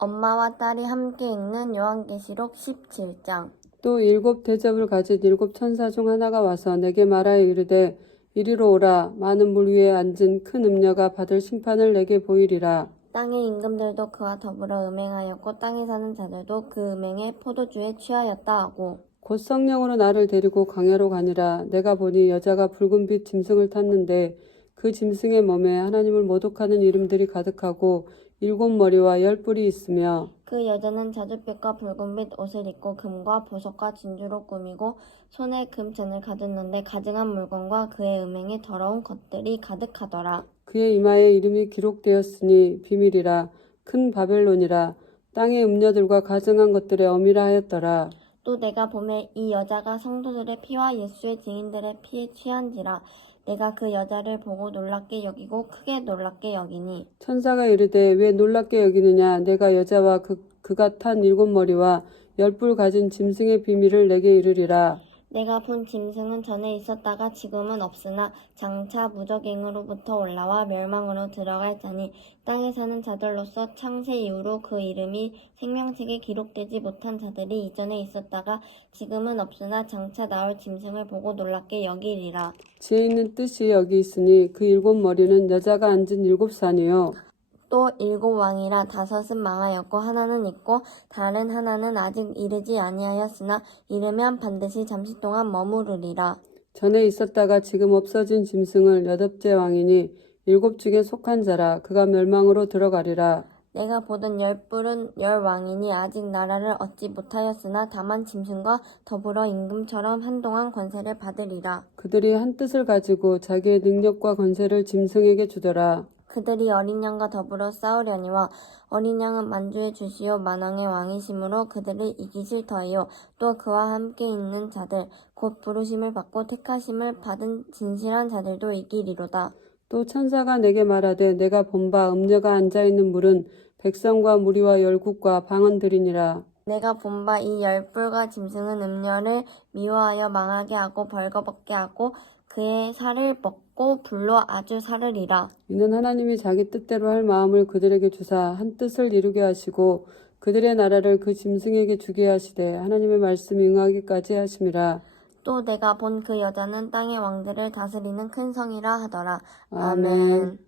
엄마와 딸이 함께 읽는 요한계시록 17장. 또 일곱 대접을 가진 일곱 천사 중 하나가 와서 내게 말하여 이르되 이리로 오라. 많은 물 위에 앉은 큰 음녀가 받을 심판을 내게 보이리라. 땅의 임금들도 그와 더불어 음행하였고 땅에 사는 자들도 그 음행에 포도주에 취하였다 하고. 곧 성령으로 나를 데리고 광야로 가니라 내가 보니 여자가 붉은빛 짐승을 탔는데 그 짐승의 몸에 하나님을 모독하는 이름들이 가득하고 일곱 머리와 열 뿔이 있으며 그 여자는 자줏빛과 붉은빛 옷을 입고 금과 보석과 진주로 꾸미고 손에 금잔을 가졌는데 가증한 물건과 그의 음행에 더러운 것들이 가득하더라. 그의 이마에 이름이 기록되었으니 비밀이라 큰 바벨론이라 땅의 음녀들과 가증한 것들의 어미라 하였더라 또 내가 보매 이 여자가 성도들의 피와 예수의 증인들의 피에 취한지라 내가 그 여자를 보고 놀랍게 여기고 크게 놀랍게 여기니. 천사가 이르되 왜 놀랍게 여기느냐? 내가 여자와 그, 그가 탄 일곱 머리와 열뿔 가진 짐승의 비밀을 내게 이르리라 내가 본 짐승은 전에 있었다가 지금은 없으나 장차 무적행으로부터 올라와 멸망으로 들어갈 자니 땅에 사는 자들로서 창세 이후로 그 이름이 생명책에 기록되지 못한 자들이 이전에 있었다가 지금은 없으나 장차 나올 짐승을 보고 놀랍게 여기리라. 지혜 있는 뜻이 여기 있으니 그 일곱 머리는 여자가 앉은 일곱 산이요 또 일곱 왕이라 다섯은 망하였고 하나는 있고 다른 하나는 아직 이르지 아니하였으나 이르면 반드시 잠시 동안 머무르리라. 전에 있었다가 지금 없어진 짐승을 여덟째 왕이니 일곱 중에 속한 자라 그가 멸망으로 들어가리라 내가 보던 열 뿔은 열 왕이니 아직 나라를 얻지 못하였으나 다만 짐승과 더불어 임금처럼 한동안 권세를 받으리라. 그들이 한 뜻을 가지고 자기의 능력과 권세를 짐승에게 주더라 그들이 어린 양과 더불어 싸우려니와 어린 양은 만주의 주시오 만왕의 왕이심으로 그들을 이기실 터이요 또 그와 함께 있는 자들 곧 부르심을 받고 택하심을 받은 진실한 자들도 이기리로다. 또 천사가 내게 말하되 내가 본바 음녀가 앉아 있는 물은 백성과 무리와 열국과 방언들이니라 내가 본바 이 열불과 짐승은 음녀를 미워하여 망하게 하고 벌거벗게 하고 그의 살을 먹고 불로 아주 사르리라. 이는 하나님이 자기 뜻대로 할 마음을 그들에게 주사 한 뜻을 이루게 하시고 그들의 나라를 그 짐승에게 주게 하시되 하나님의 말씀이 응하기까지 하심이라 또 내가 본 그 여자는 땅의 왕들을 다스리는 큰 성이라 하더라. 아멘. 아멘.